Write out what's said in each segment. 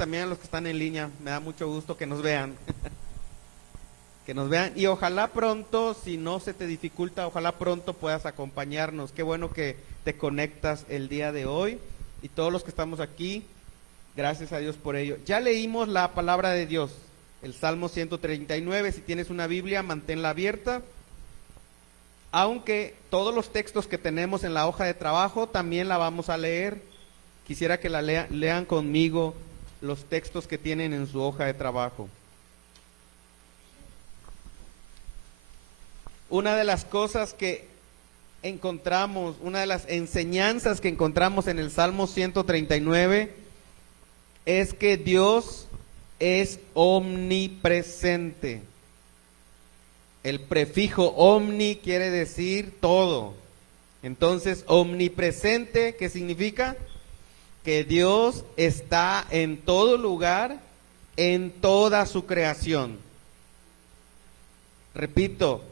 también a los que están en línea, me da mucho gusto que nos vean. Que nos vean y ojalá pronto, si no se te dificulta, ojalá pronto puedas acompañarnos. Qué bueno que te conectas el día de hoy y todos los que estamos aquí, gracias a Dios por ello. Ya leímos la palabra de Dios, el Salmo 139, si tienes una Biblia, manténla abierta. Aunque todos los textos que tenemos en la hoja de trabajo también la vamos a leer. Quisiera que la lean conmigo los textos que tienen en su hoja de trabajo. Una de las cosas que encontramos, una de las enseñanzas que encontramos en el Salmo 139 es que Dios es omnipresente. El prefijo omni quiere decir todo. Entonces, omnipresente, ¿qué significa? Que Dios está en todo lugar, en toda su creación. Repito,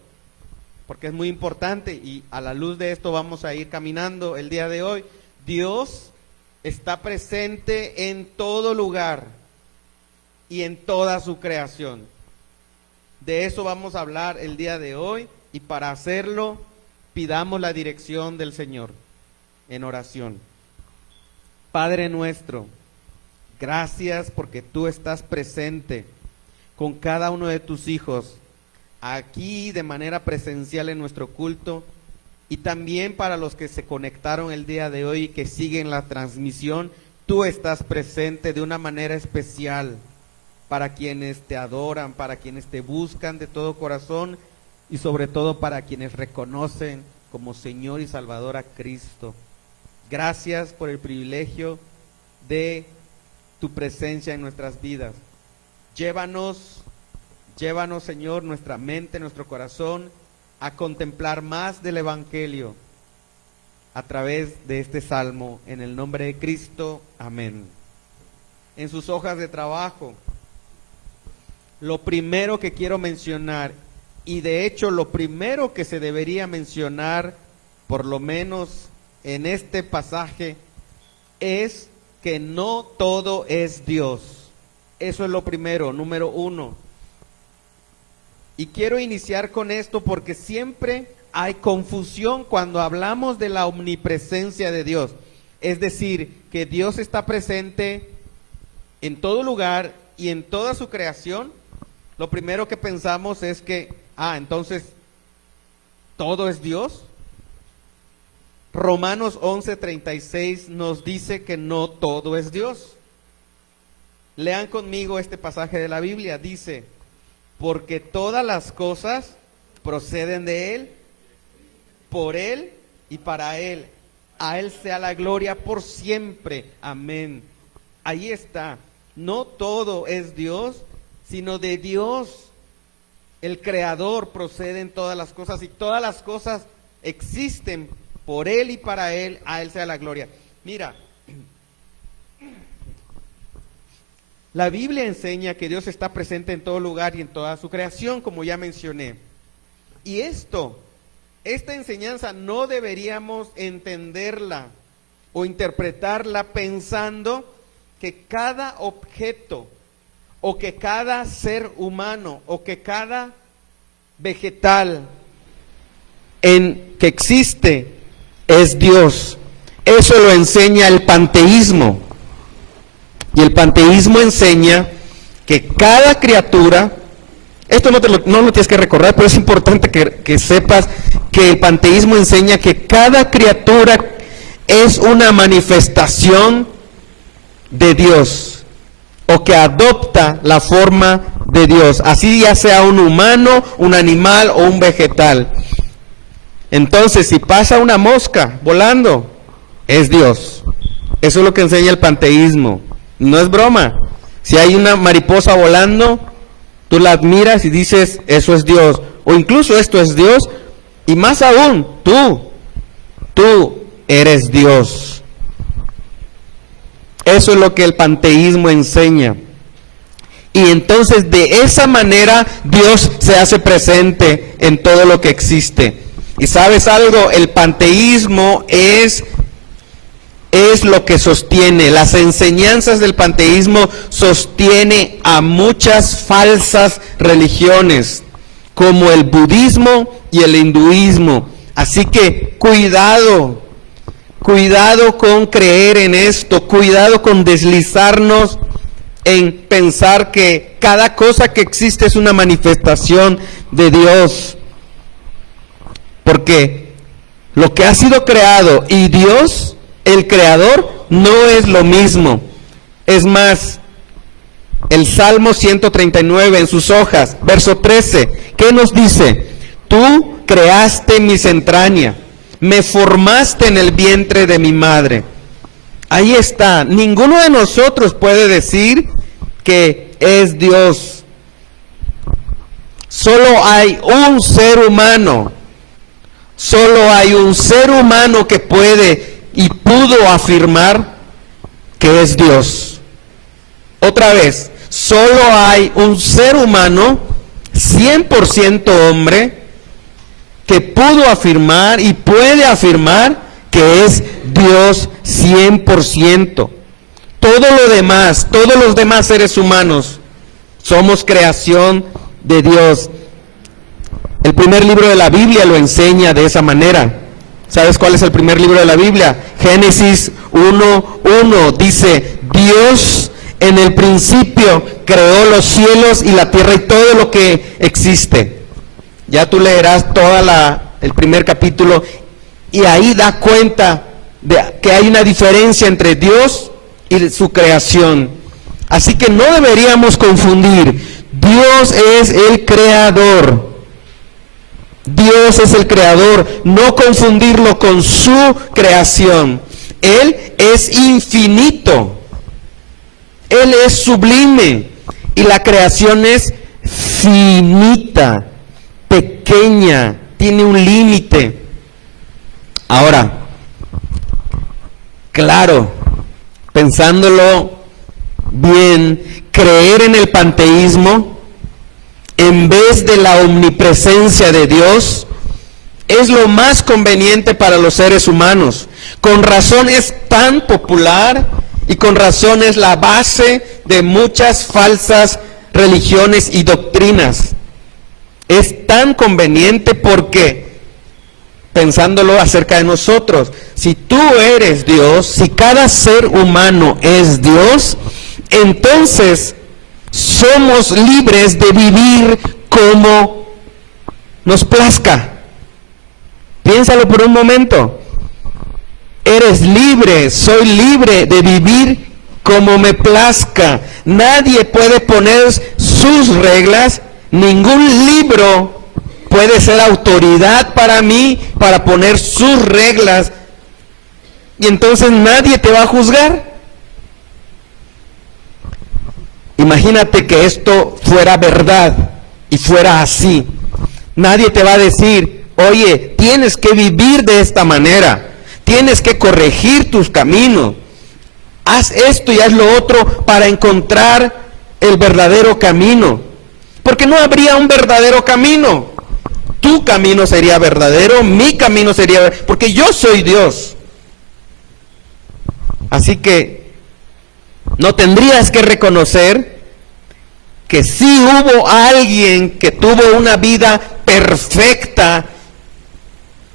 porque es muy importante y a la luz de esto vamos a ir caminando el día de hoy. Dios está presente en todo lugar y en toda su creación. De eso vamos a hablar el día de hoy y para hacerlo pidamos la dirección del Señor en oración. Padre nuestro, gracias porque tú estás presente con cada uno de tus hijos aquí de manera presencial en nuestro culto y también para los que se conectaron el día de hoy y que siguen la transmisión, tú estás presente de una manera especial para quienes te adoran, para quienes te buscan de todo corazón y sobre todo para quienes reconocen como Señor y Salvador a Cristo. Gracias por el privilegio de tu presencia en nuestras vidas. Llévanos, Señor, nuestra mente, nuestro corazón, a contemplar más del Evangelio a través de este salmo. En el nombre de Cristo, amén. En sus hojas de trabajo, lo primero que quiero mencionar, y de hecho lo primero que se debería mencionar, por lo menos en este pasaje, es que no todo es Dios. Eso es lo primero, número uno. Y quiero iniciar con esto porque siempre hay confusión cuando hablamos de la omnipresencia de Dios. Es decir, que Dios está presente en todo lugar y en toda su creación. Lo primero que pensamos es que, entonces, ¿todo es Dios? Romanos 11:36 nos dice que no todo es Dios. Lean conmigo este pasaje de la Biblia, dice: porque todas las cosas proceden de Él, por Él y para Él. A Él sea la gloria por siempre. Amén. Ahí está. No todo es Dios, sino de Dios, el Creador, proceden todas las cosas. Y todas las cosas existen por Él y para Él. A Él sea la gloria. Mira, la Biblia enseña que Dios está presente en todo lugar y en toda su creación, como ya mencioné. Y esta enseñanza no deberíamos entenderla o interpretarla pensando que cada objeto o que cada ser humano o que cada vegetal que existe es Dios. Eso lo enseña el panteísmo. Y el panteísmo enseña que cada criatura, esto no lo tienes que recordar, pero es importante que sepas que el panteísmo enseña que cada criatura es una manifestación de Dios, o que adopta la forma de Dios, así ya sea un humano, un animal o un vegetal. Entonces, si pasa una mosca volando, es Dios. Eso es lo que enseña el panteísmo. No es broma. Si hay una mariposa volando, tú la admiras y dices, eso es Dios. O incluso esto es Dios. Y más aún, tú eres Dios. Eso es lo que el panteísmo enseña. Y entonces de esa manera Dios se hace presente en todo lo que existe. Y sabes algo, el panteísmo es es lo que sostiene. Las enseñanzas del panteísmo sostiene a muchas falsas religiones, como el budismo y el hinduismo. Así que cuidado con creer en esto, cuidado con deslizarnos en pensar que cada cosa que existe es una manifestación de Dios. Porque lo que ha sido creado y Dios, el creador, no es lo mismo. Es más, el Salmo 139 en sus hojas, verso 13, ¿qué nos dice? Tú creaste mis entrañas, me formaste en el vientre de mi madre. Ahí está. Ninguno de nosotros puede decir que es Dios. Solo hay un ser humano. Solo hay un ser humano que puede y pudo afirmar que es Dios. Otra vez, solo hay un ser humano, 100% hombre, que pudo afirmar y puede afirmar que es Dios 100%. Todo lo demás, todos los demás seres humanos, somos creación de Dios. El primer libro de la Biblia lo enseña de esa manera. ¿Sabes cuál es el primer libro de la Biblia? Génesis 1:1 dice: Dios en el principio creó los cielos y la tierra y todo lo que existe. Ya tú leerás el primer capítulo y ahí da cuenta de que hay una diferencia entre Dios y su creación. Así que no deberíamos confundir. Dios es el creador. Dios es el creador, no confundirlo con su creación. Él es infinito, Él es sublime y la creación es finita, pequeña, tiene un límite. Ahora, claro, pensándolo bien, creer en el panteísmo en vez de la omnipresencia de Dios es lo más conveniente para los seres humanos. Con razón es tan popular y con razón es la base de muchas falsas religiones y doctrinas. Es tan conveniente porque, pensándolo acerca de nosotros, si tú eres Dios, si cada ser humano es Dios, entonces somos libres de vivir como nos plazca. Piénsalo por un momento. Eres libre, soy libre de vivir como me plazca. Nadie puede poner sus reglas, ningún libro puede ser autoridad para mí para poner sus reglas. Y entonces nadie te va a juzgar. Imagínate que esto fuera verdad y fuera así. Nadie te va a decir: oye, tienes que vivir de esta manera, tienes que corregir tus caminos, haz esto y haz lo otro para encontrar el verdadero camino. Porque no habría un verdadero camino. Tu camino sería verdadero, mi camino sería verdadero, porque yo soy Dios. Así que no tendrías que reconocer que sí hubo alguien que tuvo una vida perfecta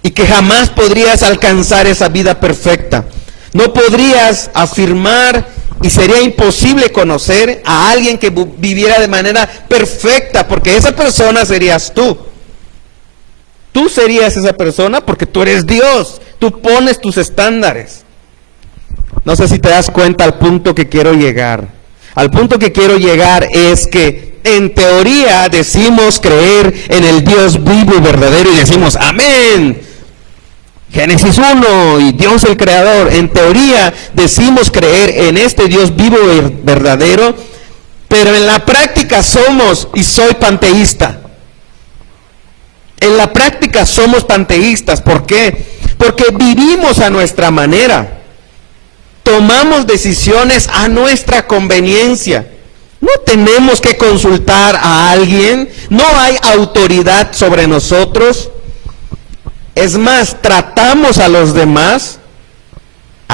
y que jamás podrías alcanzar esa vida perfecta. No podrías afirmar y sería imposible conocer a alguien que viviera de manera perfecta, porque esa persona serías tú. Tú serías esa persona porque tú eres Dios, tú pones tus estándares. No sé si te das cuenta al punto que quiero llegar. Al punto que quiero llegar es que en teoría decimos creer en el Dios vivo y verdadero y decimos amén. Génesis 1 y Dios el creador. En teoría decimos creer en este Dios vivo y verdadero, pero en la práctica somos y soy panteísta. En la práctica somos panteístas. ¿Por qué? Porque vivimos a nuestra manera. Tomamos decisiones a nuestra conveniencia. No tenemos que consultar a alguien. No hay autoridad sobre nosotros. Es más, tratamos a los demás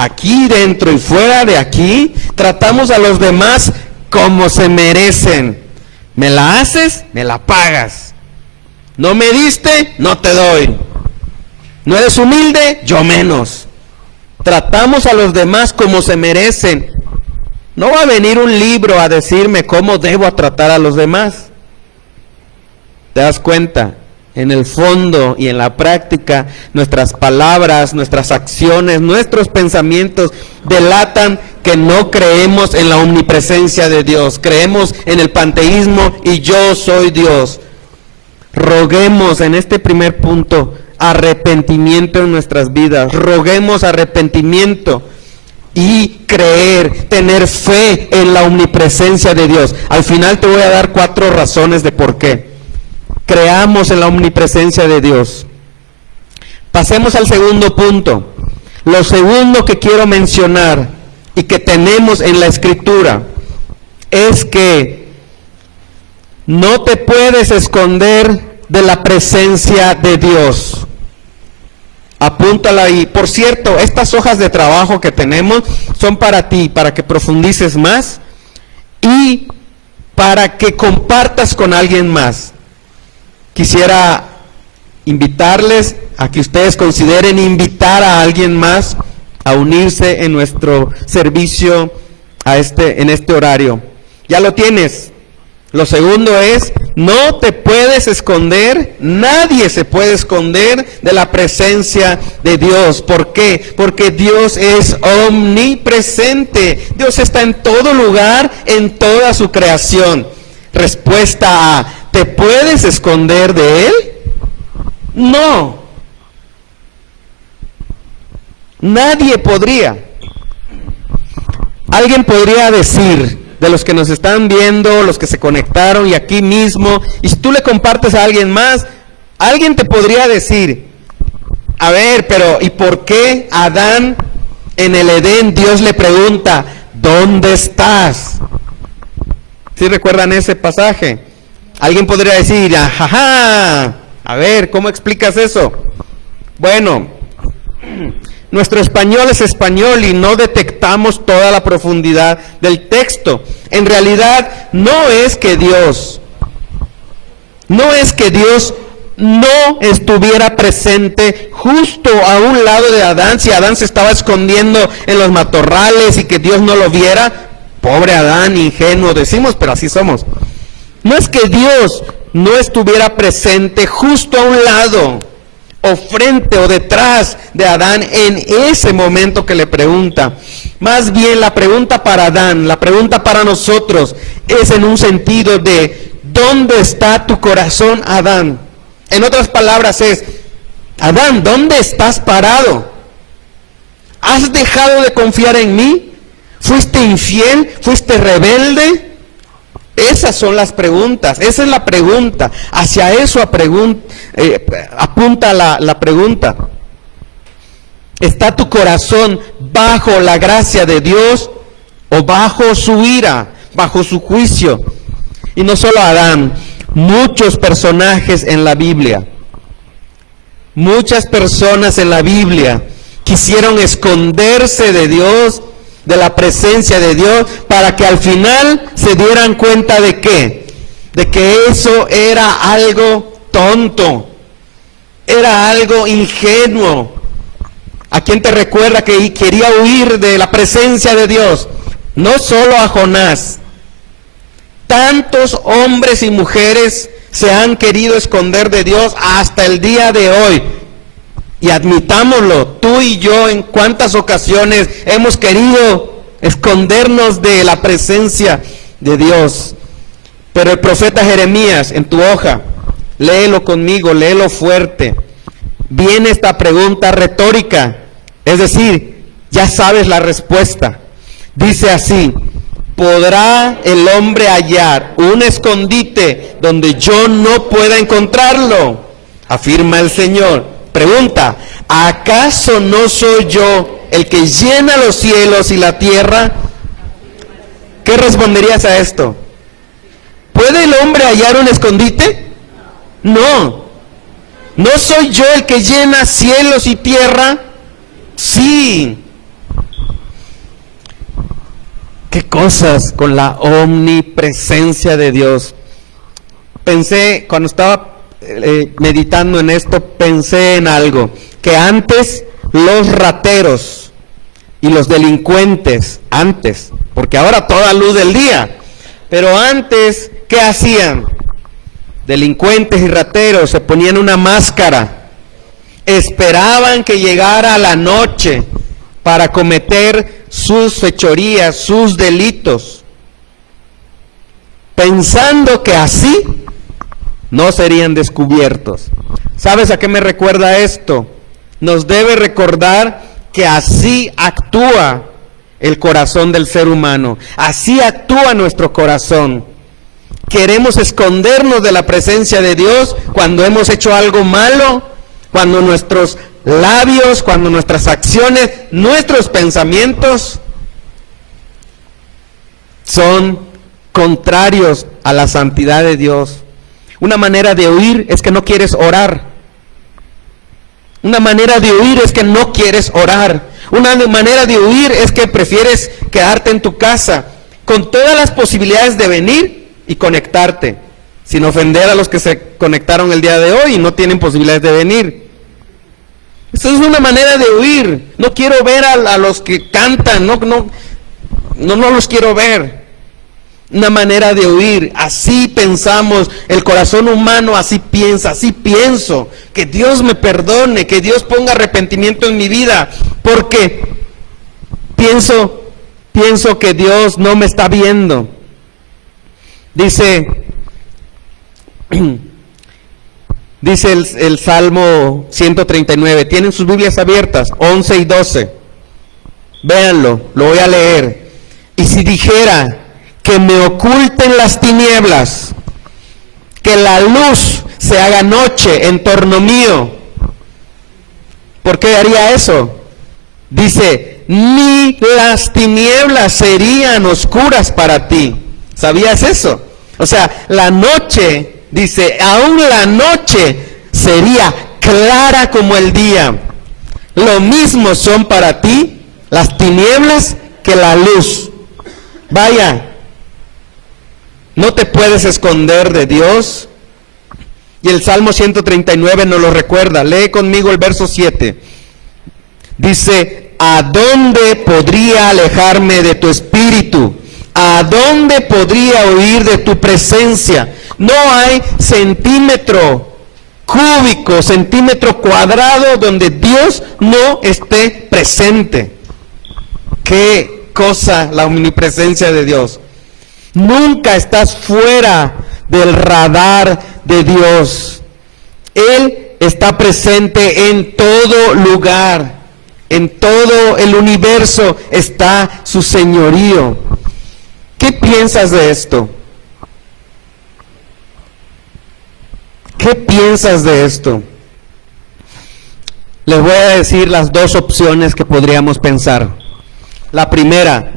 aquí dentro y fuera de aquí, tratamos a los demás como se merecen. ¿Me la haces? Me la pagas. ¿No me diste? No te doy. ¿No eres humilde? Yo menos. Tratamos a los demás como se merecen. No va a venir un libro a decirme cómo debo tratar a los demás. ¿Te das cuenta? En el fondo y en la práctica, nuestras palabras, nuestras acciones, nuestros pensamientos delatan que no creemos en la omnipresencia de Dios. Creemos en el panteísmo y yo soy Dios. Roguemos en este primer punto arrepentimiento en nuestras vidas. Roguemos arrepentimiento y creer, tener fe en la omnipresencia de Dios. Al final te voy a dar 4 razones de por qué. Creamos en la omnipresencia de Dios. Pasemos al segundo punto. Lo segundo que quiero mencionar y que tenemos en la Escritura es que no te puedes esconder de la presencia de Dios. Apúntala ahí. Por cierto, estas hojas de trabajo que tenemos son para ti, para que profundices más y para que compartas con alguien más. Quisiera invitarles a que ustedes consideren invitar a alguien más a unirse en nuestro servicio en este horario. Ya lo tienes. Lo segundo es, no te puedes esconder, nadie se puede esconder de la presencia de Dios. ¿Por qué? Porque Dios es omnipresente. Dios está en todo lugar, en toda su creación. Respuesta A, ¿te puedes esconder de Él? No. Nadie podría. Alguien podría decir, de los que nos están viendo, los que se conectaron y aquí mismo, y si tú le compartes a alguien más, alguien te podría decir, a ver, pero ¿y por qué Adán en el Edén Dios le pregunta, ¿dónde estás? ¿Sí recuerdan ese pasaje? Alguien podría decir, ajá, a ver, ¿cómo explicas eso? Bueno, nuestro español es español y no detectamos toda la profundidad del texto. En realidad, no es que Dios no estuviera presente justo a un lado de Adán, si Adán se estaba escondiendo en los matorrales y que Dios no lo viera. Pobre Adán, ingenuo, decimos, pero así somos. No es que Dios no estuviera presente justo a un lado, o frente o detrás de Adán en ese momento que le pregunta. Más bien la pregunta para Adán, la pregunta para nosotros, es en un sentido de ¿dónde está tu corazón, Adán? En otras palabras es, Adán, ¿dónde estás parado? ¿Has dejado de confiar en mí? ¿Fuiste infiel? ¿Fuiste rebelde? Esas son las preguntas, esa es la pregunta, hacia eso apunta la pregunta. ¿Está tu corazón bajo la gracia de Dios o bajo su ira, bajo su juicio? Y no solo Adán, muchos personajes en la Biblia, muchas personas en la Biblia quisieron esconderse de Dios, de la presencia de Dios, para que al final se dieran cuenta de ¿qué? De que eso era algo tonto, era algo ingenuo. ¿A quién te recuerda que quería huir de la presencia de Dios? No solo a Jonás. Tantos hombres y mujeres se han querido esconder de Dios hasta el día de hoy. Y admitámoslo, tú y yo en cuántas ocasiones hemos querido escondernos de la presencia de Dios. Pero el profeta Jeremías, en tu hoja, léelo conmigo, léelo fuerte. Viene esta pregunta retórica, es decir, ya sabes la respuesta. Dice así: ¿podrá el hombre hallar un escondite donde yo no pueda encontrarlo? Afirma el Señor. Pregunta, ¿acaso no soy yo el que llena los cielos y la tierra? ¿Qué responderías a esto? ¿Puede el hombre hallar un escondite? No. ¿No soy yo el que llena cielos y tierra? Sí. qué cosas con la omnipresencia de Dios. Pensé, cuando estaba meditando en esto, pensé en algo, que antes los rateros y los delincuentes, antes, porque ahora toda luz del día, pero antes, ¿qué hacían? Delincuentes y rateros se ponían una máscara, esperaban que llegara la noche para cometer sus fechorías, sus delitos, pensando que así no serían descubiertos. ¿Sabes a qué me recuerda esto? Nos debe recordar que así actúa el corazón del ser humano, así actúa nuestro corazón. Queremos escondernos de la presencia de Dios cuando hemos hecho algo malo, cuando nuestros labios, cuando nuestras acciones, nuestros pensamientos son contrarios a la santidad de Dios. Una manera de huir es que no quieres orar. Una manera de huir es que no quieres orar. Una manera de huir es que prefieres quedarte en tu casa con todas las posibilidades de venir y conectarte, sin ofender a los que se conectaron el día de hoy y no tienen posibilidades de venir. Esa es una manera de huir. No quiero ver a los que cantan, no los quiero ver. Una manera de huir. Así pensamos, el corazón humano así piensa, así pienso. Que Dios me perdone, que Dios ponga arrepentimiento en mi vida, porque pienso que Dios no me está viendo. Dice el Salmo 139, tienen sus Biblias abiertas, 11 y 12. Véanlo, lo voy a leer. Y si dijera que me oculten las tinieblas, que la luz se haga noche en torno mío, ¿por qué haría eso? Dice, ni las tinieblas serían oscuras para ti. ¿Sabías eso? O sea, la noche, dice, aún la noche sería clara como el día. Lo mismo son para ti las tinieblas que la luz. Vaya, no te puedes esconder de Dios. Y el Salmo 139 nos lo recuerda. Lee conmigo el verso 7. Dice, ¿a dónde podría alejarme de tu espíritu? ¿A dónde podría huir de tu presencia? No hay centímetro cúbico, centímetro cuadrado donde Dios no esté presente. Qué cosa la omnipresencia de Dios. Nunca estás fuera del radar de Dios. Él está presente en todo lugar. En todo el universo está su señorío. ¿Qué piensas de esto? ¿Qué piensas de esto? Les voy a decir las dos opciones que podríamos pensar. La primera,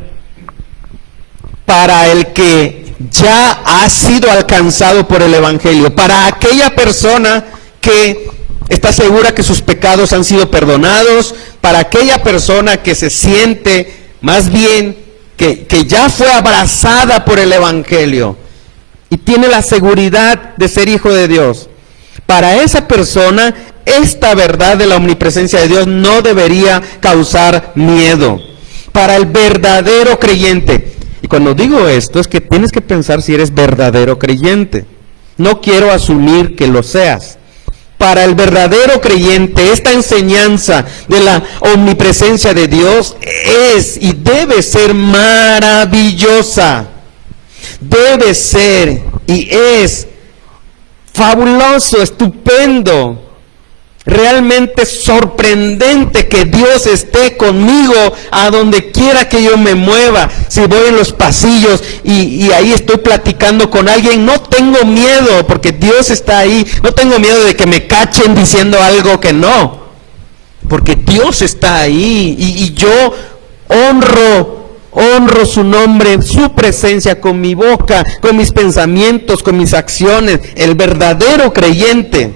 para el que ya ha sido alcanzado por el Evangelio, para aquella persona que está segura que sus pecados han sido perdonados, para aquella persona que se siente más bien que ya fue abrazada por el Evangelio y tiene la seguridad de ser hijo de Dios. Para esa persona, esta verdad de la omnipresencia de Dios no debería causar miedo. Para el verdadero creyente, y cuando digo esto es que tienes que pensar si eres verdadero creyente. No quiero asumir que lo seas. Para el verdadero creyente, esta enseñanza de la omnipresencia de Dios es y debe ser maravillosa. Debe ser y es fabuloso, estupendo, realmente sorprendente que Dios esté conmigo a donde quiera que yo me mueva. Si voy en los pasillos y ahí estoy platicando con alguien, no tengo miedo porque Dios está ahí. No tengo miedo de que me cachen diciendo algo que no, porque Dios está ahí y yo honro su nombre, su presencia con mi boca, con mis pensamientos, con mis acciones. El verdadero creyente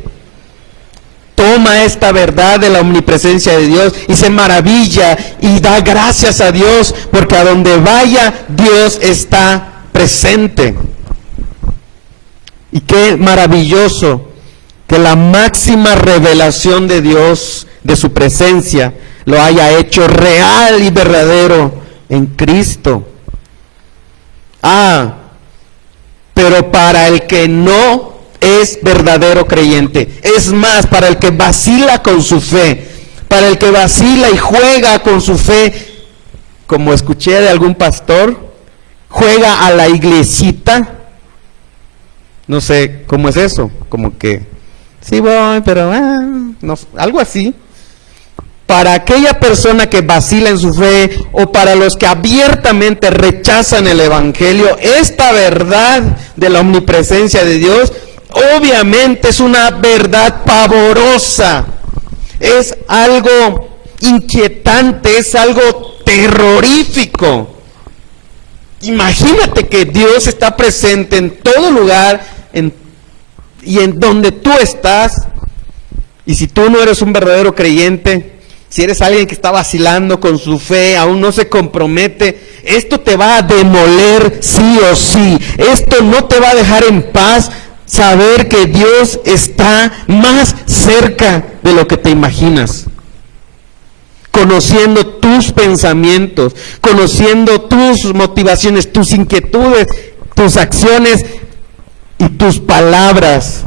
toma esta verdad de la omnipresencia de Dios y se maravilla y da gracias a Dios, porque a donde vaya Dios está presente. Y qué maravilloso que la máxima revelación de Dios, de su presencia, lo haya hecho real y verdadero en Cristo. Pero para el que no es verdadero creyente, es más, para el que vacila con su fe, para el que vacila y juega con su fe, como escuché de algún pastor, juega a la iglesita. No sé cómo es eso, como que sí voy, pero no, algo así. Para aquella persona que vacila en su fe, o para los que abiertamente rechazan el evangelio, esta verdad de la omnipresencia de Dios obviamente es una verdad pavorosa, es algo inquietante, es algo terrorífico. Imagínate que Dios está presente en todo lugar y en donde tú estás, y si tú no eres un verdadero creyente, si eres alguien que está vacilando con su fe, aún no se compromete, esto te va a demoler sí o sí. Esto no te va a dejar en paz, saber que Dios está más cerca de lo que te imaginas, conociendo tus pensamientos, conociendo tus motivaciones, tus inquietudes, tus acciones y tus palabras.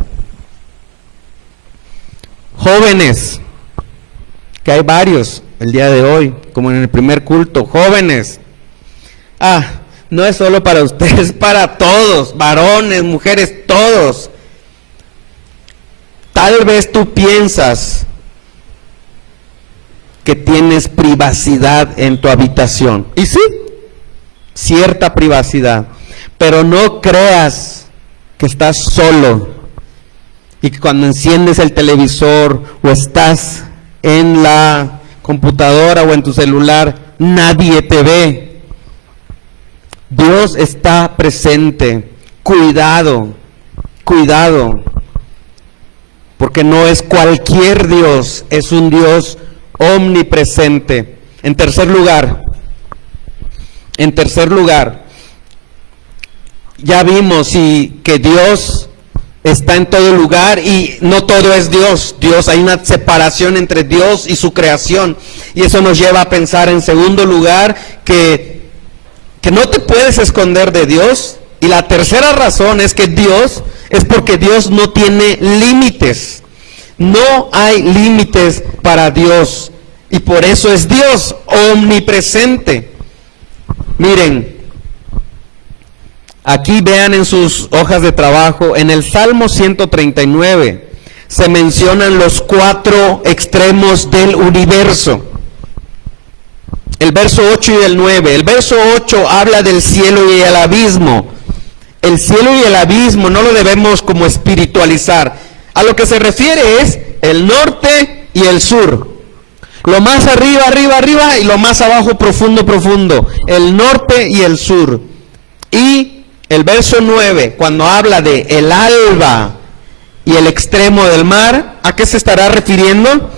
Jóvenes, que hay varios el día de hoy, como en el primer culto, jóvenes, no es solo para ustedes, es para todos, varones, mujeres, todos. Tal vez tú piensas que tienes privacidad en tu habitación, y sí, cierta privacidad, pero no creas que estás solo, y que cuando enciendes el televisor o estás en la computadora o en tu celular, nadie te ve. Dios está presente. Cuidado, cuidado, porque no es cualquier Dios, es un Dios omnipresente. En tercer lugar, ya vimos que Dios está en todo lugar y no todo es Dios. Hay una separación entre Dios y su creación, y eso nos lleva a pensar en segundo lugar que no te puedes esconder de Dios. Y la tercera razón es porque Dios no tiene límites. No hay límites para Dios, y por eso es Dios omnipresente. Miren, aquí vean en sus hojas de trabajo, en el Salmo 139 se mencionan los 4 extremos del universo. El verso 8 y el 9. El verso 8 habla del cielo y el abismo. El cielo y el abismo no lo debemos como espiritualizar. A lo que se refiere es el norte y el sur. Lo más arriba, arriba, arriba, y lo más abajo, profundo, profundo. El norte y el sur. Y el verso 9, cuando habla de el alba y el extremo del mar, ¿a qué se estará refiriendo?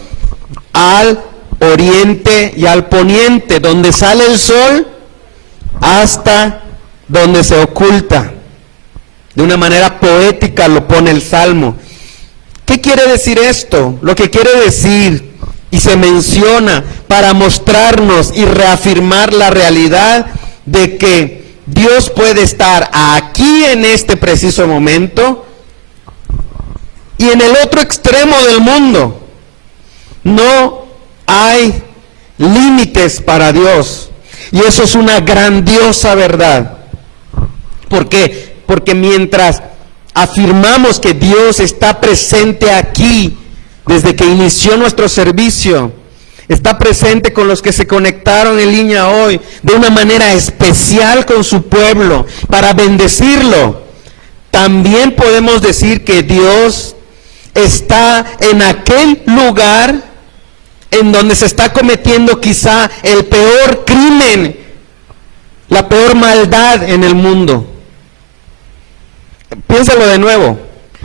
Al oriente y al poniente, donde sale el sol hasta donde se oculta. De una manera poética lo pone el Salmo. ¿Qué quiere decir esto? Lo que quiere decir, y se menciona para mostrarnos y reafirmar la realidad de que Dios puede estar aquí en este preciso momento y en el otro extremo del mundo. No hay límites para Dios, y eso es una grandiosa verdad. ¿Por qué? Porque mientras afirmamos que Dios está presente aquí, desde que inició nuestro servicio, está presente con los que se conectaron en línea hoy, de una manera especial con su pueblo, para bendecirlo, también podemos decir que Dios está en aquel lugar en donde se está cometiendo quizá el peor crimen, la peor maldad en el mundo. Piénsalo de nuevo.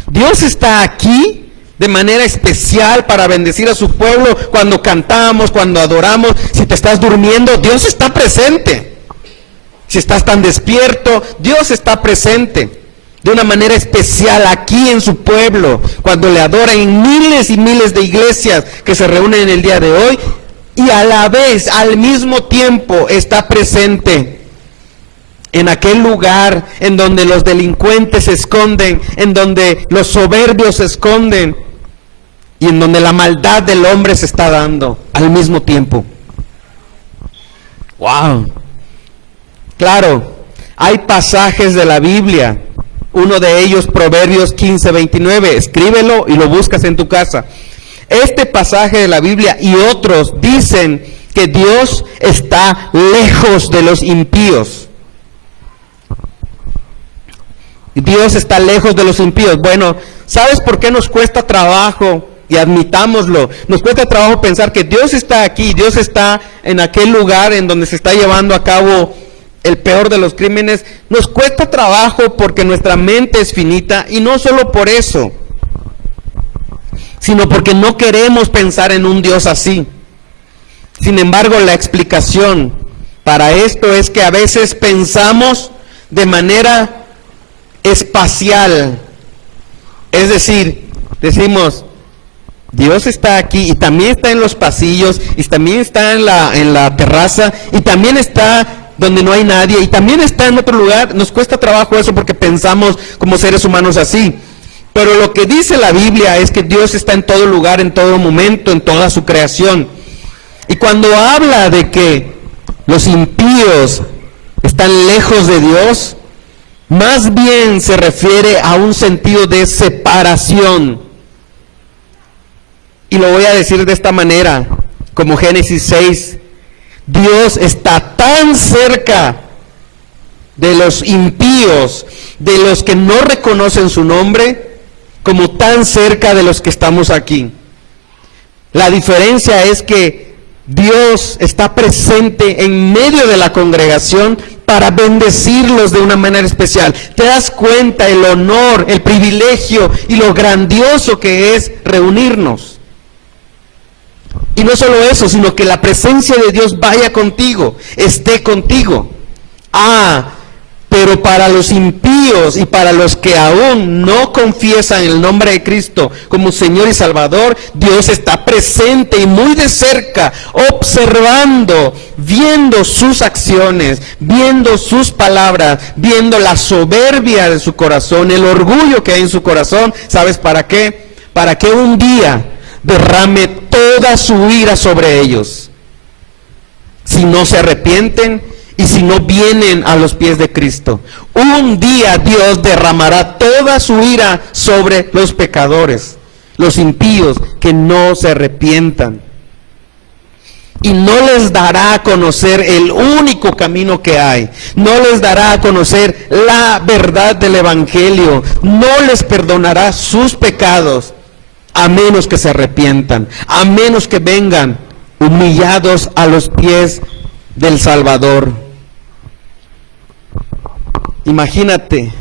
Dios está aquí de manera especial para bendecir a su pueblo, cuando cantamos, cuando adoramos. Si te estás durmiendo, Dios está presente. Si estás tan despierto, Dios está presente de una manera especial aquí en su pueblo, cuando le adoran en miles y miles de iglesias que se reúnen en el día de hoy, y a la vez, al mismo tiempo, está presente en aquel lugar en donde los delincuentes se esconden, en donde los soberbios se esconden, y en donde la maldad del hombre se está dando al mismo tiempo. ¡Wow! Claro, hay pasajes de la Biblia, uno de ellos Proverbios 15:29, escríbelo y lo buscas en tu casa. Este pasaje de la Biblia y otros dicen que Dios está lejos de los impíos. Dios está lejos de los impíos. Bueno, ¿sabes por qué nos cuesta trabajo? Y admitámoslo, nos cuesta trabajo pensar que Dios está aquí, Dios está en aquel lugar en donde se está llevando a cabo el peor de los crímenes. Nos cuesta trabajo porque nuestra mente es finita, y no solo por eso, sino porque no queremos pensar en un Dios así. Sin embargo, la explicación para esto es que a veces pensamos de manera espacial, es decir, decimos, Dios está aquí, y también está en los pasillos, y también está en la terraza, y también está donde no hay nadie, y también está en otro lugar. Nos cuesta trabajo eso porque pensamos como seres humanos así. Pero lo que dice la Biblia es que Dios está en todo lugar, en todo momento, en toda su creación. Y cuando habla de que los impíos están lejos de Dios, más bien se refiere a un sentido de separación. Y lo voy a decir de esta manera, como Génesis 6, Dios está tan cerca de los impíos, de los que no reconocen su nombre, como tan cerca de los que estamos aquí. La diferencia es que Dios está presente en medio de la congregación para bendecirlos de una manera especial. ¿Te das cuenta el honor, el privilegio y lo grandioso que es reunirnos? Y no solo eso, sino que la presencia de Dios vaya contigo, esté contigo. Pero para los impíos y para los que aún no confiesan el nombre de Cristo como Señor y Salvador, Dios está presente y muy de cerca, observando, viendo sus acciones, viendo sus palabras, viendo la soberbia de su corazón, el orgullo que hay en su corazón. ¿Sabes para qué? Para que un día derrame toda su ira sobre ellos, si no se arrepienten y si no vienen a los pies de Cristo. Un día Dios derramará toda su ira sobre los pecadores, los impíos que no se arrepientan, y no les dará a conocer el único camino que hay, no les dará a conocer la verdad del Evangelio, no les perdonará sus pecados, a menos que se arrepientan, a menos que vengan humillados a los pies del Salvador. Imagínate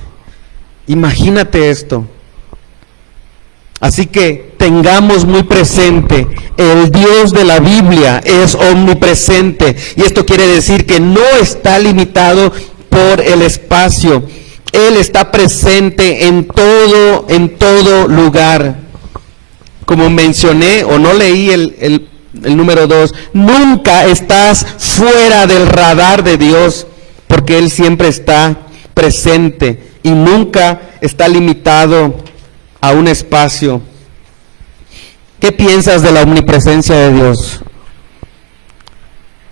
esto. Así que tengamos muy presente, el Dios de la Biblia es omnipresente, y esto quiere decir que no está limitado por el espacio. Él está presente en todo lugar. Como mencioné, o no leí el número 2, nunca estás fuera del radar de Dios, porque Él siempre está presente y nunca está limitado a un espacio. ¿Qué piensas de la omnipresencia de Dios?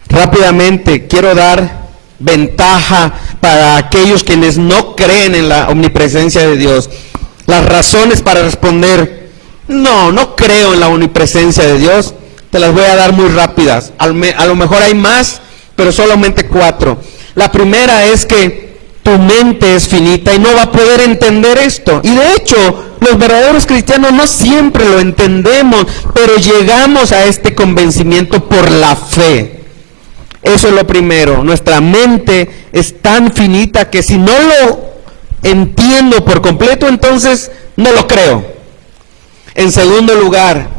Rápidamente quiero dar ventaja para aquellos quienes no creen en la omnipresencia de Dios. Las razones para responder no creo en la omnipresencia de Dios, te las voy a dar muy rápidas. A lo mejor hay más, pero solamente 4. La primera es que tu mente es finita y no va a poder entender esto. Y de hecho, los verdaderos cristianos no siempre lo entendemos, pero llegamos a este convencimiento por la fe. Eso es lo primero. Nuestra mente es tan finita que si no lo entiendo por completo, entonces no lo creo. En segundo lugar,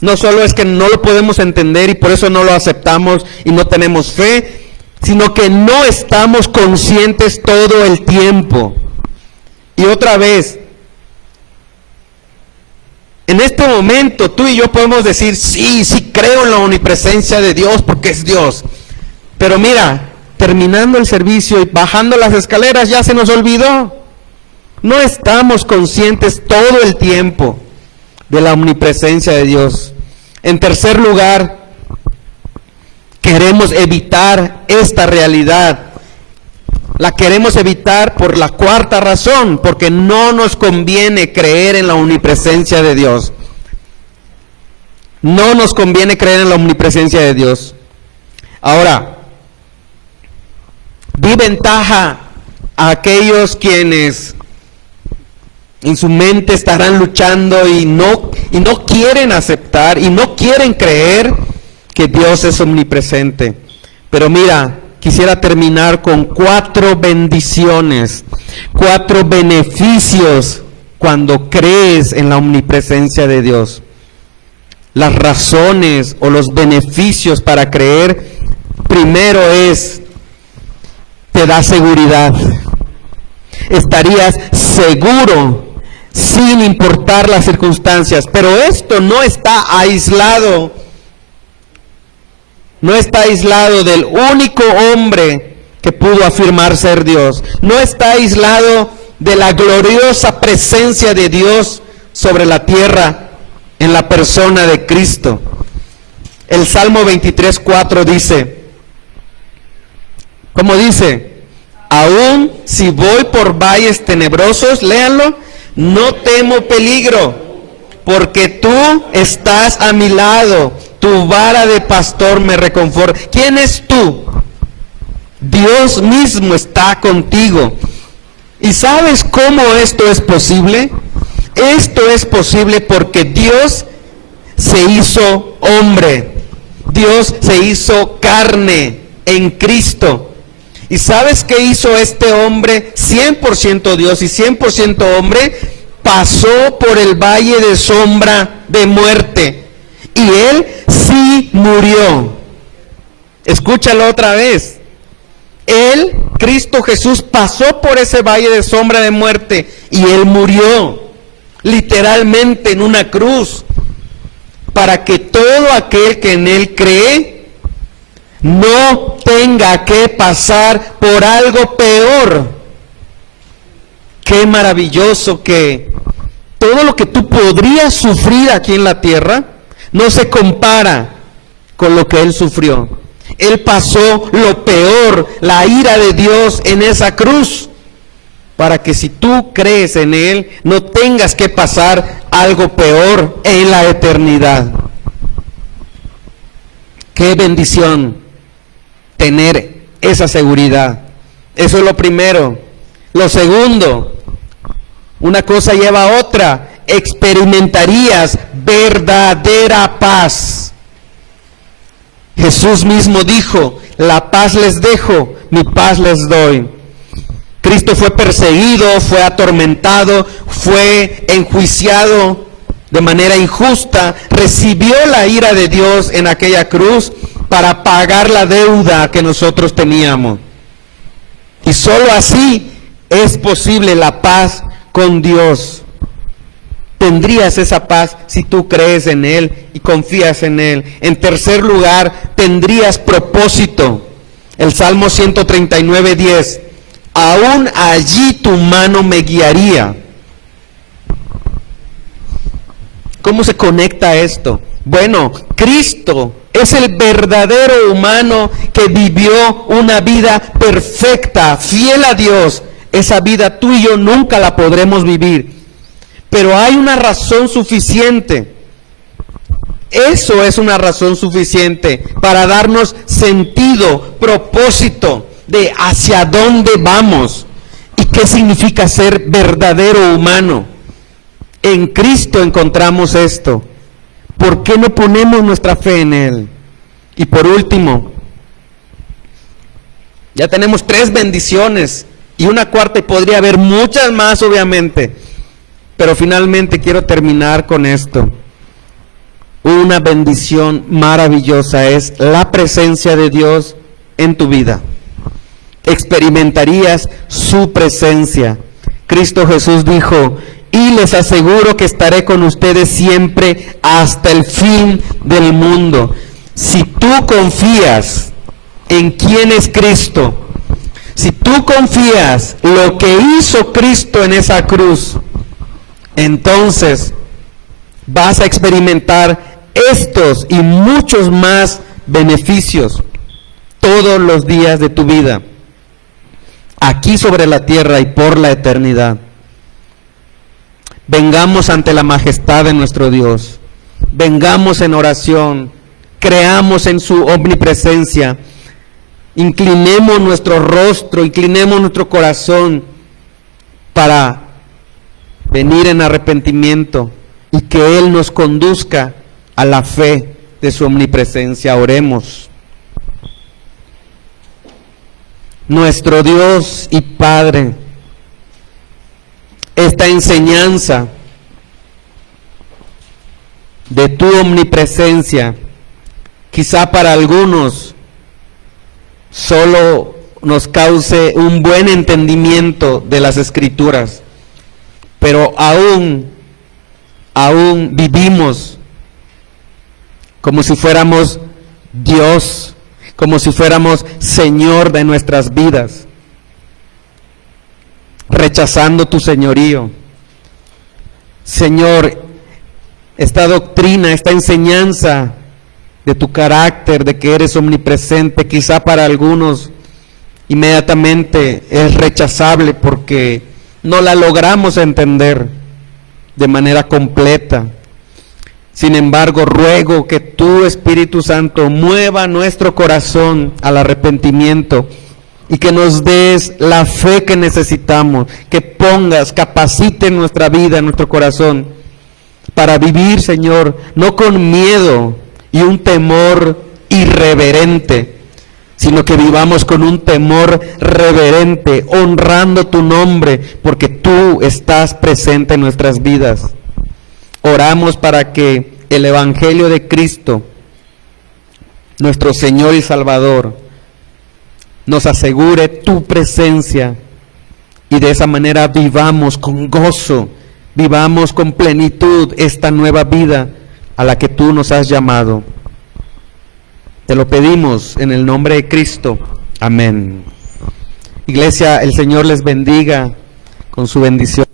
no solo es que no lo podemos entender y por eso no lo aceptamos y no tenemos fe, sino que no estamos conscientes todo el tiempo. Y otra vez, en este momento tú y yo podemos decir, sí creo en la omnipresencia de Dios porque es Dios. Pero mira, terminando el servicio y bajando las escaleras ya se nos olvidó. No estamos conscientes todo el tiempo de la omnipresencia de Dios. En tercer lugar, queremos evitar esta realidad. La queremos evitar por la cuarta razón, porque no nos conviene creer en la omnipresencia de Dios. No nos conviene creer en la omnipresencia de Dios. Ahora, di ventaja a aquellos quienes en su mente estarán luchando y no quieren aceptar y no quieren creer que Dios es omnipresente. Pero mira, quisiera terminar con 4 bendiciones, 4 beneficios cuando crees en la omnipresencia de Dios. Las razones o los beneficios para creer, primero es, te da seguridad. Estarías seguro sin importar las circunstancias, pero esto no está aislado. No está aislado del único hombre que pudo afirmar ser Dios. No está aislado de la gloriosa presencia de Dios sobre la tierra en la persona de Cristo. El Salmo 23:4 dice, ¿cómo dice? Aún si voy por valles tenebrosos, léanlo, no temo peligro, porque tú estás a mi lado. Tu vara de pastor me reconforta. ¿Quién es tú? Dios mismo está contigo. ¿Y sabes cómo esto es posible? Esto es posible porque Dios se hizo hombre. Dios se hizo carne en Cristo. ¿Y sabes qué hizo este hombre? 100% Dios y 100% hombre. Pasó por el valle de sombra de muerte. Y Él sí murió. Escúchalo otra vez. Él, Cristo Jesús, pasó por ese valle de sombra de muerte y Él murió, literalmente en una cruz, para que todo aquel que en Él cree no tenga que pasar por algo peor. Qué maravilloso que todo lo que tú podrías sufrir aquí en la tierra no se compara con lo que Él sufrió. Él pasó lo peor, la ira de Dios en esa cruz, para que si tú crees en Él, no tengas que pasar algo peor en la eternidad. Qué bendición tener esa seguridad. Eso es lo primero. Lo segundo, una cosa lleva a otra. Experimentarías verdadera paz. Jesús mismo dijo, la paz les dejo, mi paz les doy. Cristo fue perseguido, fue atormentado, fue enjuiciado de manera injusta, recibió la ira de Dios en aquella cruz para pagar la deuda que nosotros teníamos. Y solo así es posible la paz con Dios. Tendrías esa paz si tú crees en Él y confías en Él. En tercer lugar, tendrías propósito. El Salmo 139:10. Aún allí tu mano me guiaría. ¿Cómo se conecta esto? Bueno, Cristo es el verdadero humano que vivió una vida perfecta, fiel a Dios. Esa vida tú y yo nunca la podremos vivir. Pero hay una razón suficiente. Eso es una razón suficiente para darnos sentido, propósito de hacia dónde vamos y qué significa ser verdadero humano. En Cristo encontramos esto. ¿Por qué no ponemos nuestra fe en Él? Y por último, ya tenemos 3 bendiciones y una cuarta, y podría haber muchas más obviamente. Pero finalmente quiero terminar con esto. Una bendición maravillosa es la presencia de Dios en tu vida. Experimentarías su presencia. Cristo Jesús dijo: y les aseguro que estaré con ustedes siempre hasta el fin del mundo. Si tú confías en quién es Cristo, si tú confías lo que hizo Cristo en esa cruz, entonces vas a experimentar estos y muchos más beneficios todos los días de tu vida, aquí sobre la tierra y por la eternidad. Vengamos ante la majestad de nuestro Dios, vengamos en oración, creamos en su omnipresencia, inclinemos nuestro rostro, inclinemos nuestro corazón para venir en arrepentimiento y que Él nos conduzca a la fe de su omnipresencia. Oremos. Nuestro Dios y Padre, esta enseñanza de tu omnipresencia, quizá para algunos solo nos cause un buen entendimiento de las Escrituras, pero aún vivimos como si fuéramos Dios, como si fuéramos Señor de nuestras vidas, rechazando tu señorío. Señor, esta doctrina, esta enseñanza de tu carácter, de que eres omnipresente, quizá para algunos inmediatamente es rechazable porque no la logramos entender de manera completa. Sin embargo, ruego que tu Espíritu Santo mueva nuestro corazón al arrepentimiento y que nos des la fe que necesitamos, que pongas, capacite nuestra vida, nuestro corazón, para vivir, Señor, no con miedo y un temor irreverente, sino que vivamos con un temor reverente, honrando tu nombre, porque tú estás presente en nuestras vidas. Oramos para que el Evangelio de Cristo, nuestro Señor y Salvador, nos asegure tu presencia y de esa manera vivamos con gozo, vivamos con plenitud esta nueva vida a la que tú nos has llamado. Te lo pedimos en el nombre de Cristo. Amén. Iglesia, el Señor les bendiga con su bendición.